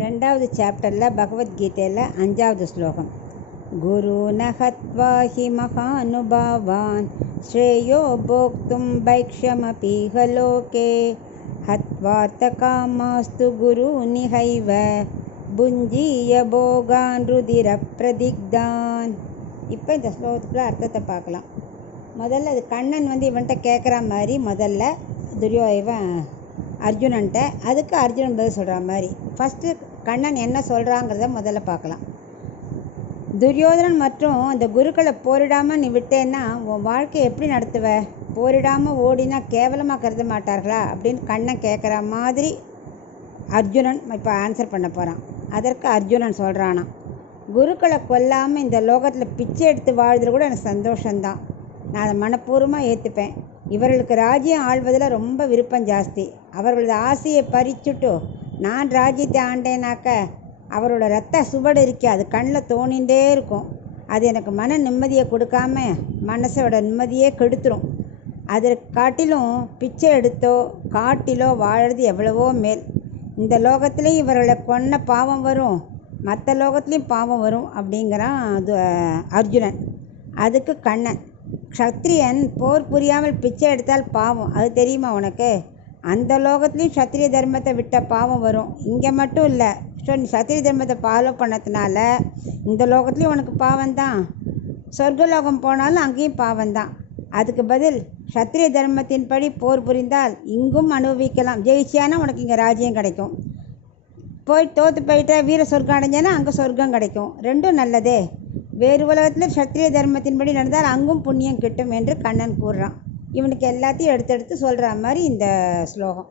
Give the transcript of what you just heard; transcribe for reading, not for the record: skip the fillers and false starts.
ரெண்டாவது சாப்டரில் பகவத்கீதையில் 5வது ஸ்லோகம். குருன ஹத்வா ஹி மகானுபாவான் ஸ்ரேயோ போக்தும் பைக்ஷமபீஹ லோகே ஹத்வார்த்த காமாஸ்து குரு நிஹைவ புஞ்சீய போகான் ருதிர பிரதிக்தான். இப்போ இந்த ஸ்லோகத்துக்குள்ள அர்த்தத்தை பார்க்கலாம். முதல்ல அது கண்ணன் இவன்கிட்ட கேட்குற மாதிரி முதல்ல இவன் அர்ஜுனன்ட்ட, அதுக்கு அர்ஜுனன் பதில் சொல்கிற மாதிரி. ஃபஸ்ட்டு கண்ணன் என்ன சொல்கிறாங்கிறத முதல்ல பார்க்கலாம். துரியோதனன் மற்றும் அந்த குருக்களை போரிடாமல் நீ விட்டேன்னா உன் வாழ்க்கையை எப்படி நடத்துவ? போரிடாமல் ஓடினா கேவலமாக கருத மாட்டார்களா அப்படின்னு கண்ணன் கேட்குற மாதிரி அர்ஜுனன் இப்போ ஆன்சர் பண்ண போகிறான். அதற்கு அர்ஜுனன் சொல்கிறானா, குருக்களை கொல்லாமல் இந்த லோகத்தில் பிச்சை எடுத்து வாழ்றது கூட எனக்கு சந்தோஷந்தான். நான் அதை மனப்பூர்வமாக ஏற்றுப்பேன். இவர்களுக்கு ராஜ்யம் ஆள்வதில் ரொம்ப விருப்பம் ஜாஸ்தி. அவர்களது ஆசையை பறிச்சுட்டு நான் ராஜ்யத்தை ஆண்டேனாக்க அவரோட ரத்த சுவடு இருக்கே அது கண்ணில் தோணிகிட்டே இருக்கும். அது எனக்கு மன நிம்மதியை கொடுக்காம மனசோட நிம்மதியே கெடுத்துரும். அதற்கு காட்டிலும் பிச்சை எடுத்தோ காட்டிலோ வாழறது எவ்வளவோ மேல். இந்த லோகத்துலேயும் இவர்களை கொன்ன பாவம் வரும், மற்ற லோகத்துலேயும் பாவம் வரும் அப்படிங்கிறான் அர்ஜுனன். அதுக்கு கண்ணன், க்ஷத்ரியன் போர் புரியாமல் பிச்சை எடுத்தால் பாவம், அது தெரியுமா உனக்கு? அந்த லோகத்துலேயும் சத்திரிய தர்மத்தை விட்ட பாவம் வரும். இங்கே மட்டும் இல்லை, ஸோ நீ சத்திரிய தர்மத்தை ஃபாலோ பண்ணதுனால இந்த லோகத்துலேயும் உனக்கு பாவம்தான், சொர்க்கலோகம் போனாலும் அங்கேயும் பாவம்தான். அதுக்கு பதில் சத்திரிய தர்மத்தின்படி போர் புரிந்தால் இங்கும் அனுபவிக்கலாம். ஜெயிச்சியானா உனக்கு இங்கே ராஜ்யம் கிடைக்கும். தோற்று போயிட்ட வீர சொர்க்கம் அடைஞ்சேன்னா அங்கே சொர்க்கம் கிடைக்கும். ரெண்டும் நல்லதே. வேறு உலகத்தில் சத்திரிய தர்மத்தின்படி நடந்தால் அங்கும் புண்ணியம் கிட்டும் என்று கண்ணன் கூறுறான். இவனுக்கு எல்லாத்தையும் எடுத்து சொல்கிற மாதிரி இந்த ஸ்லோகம்.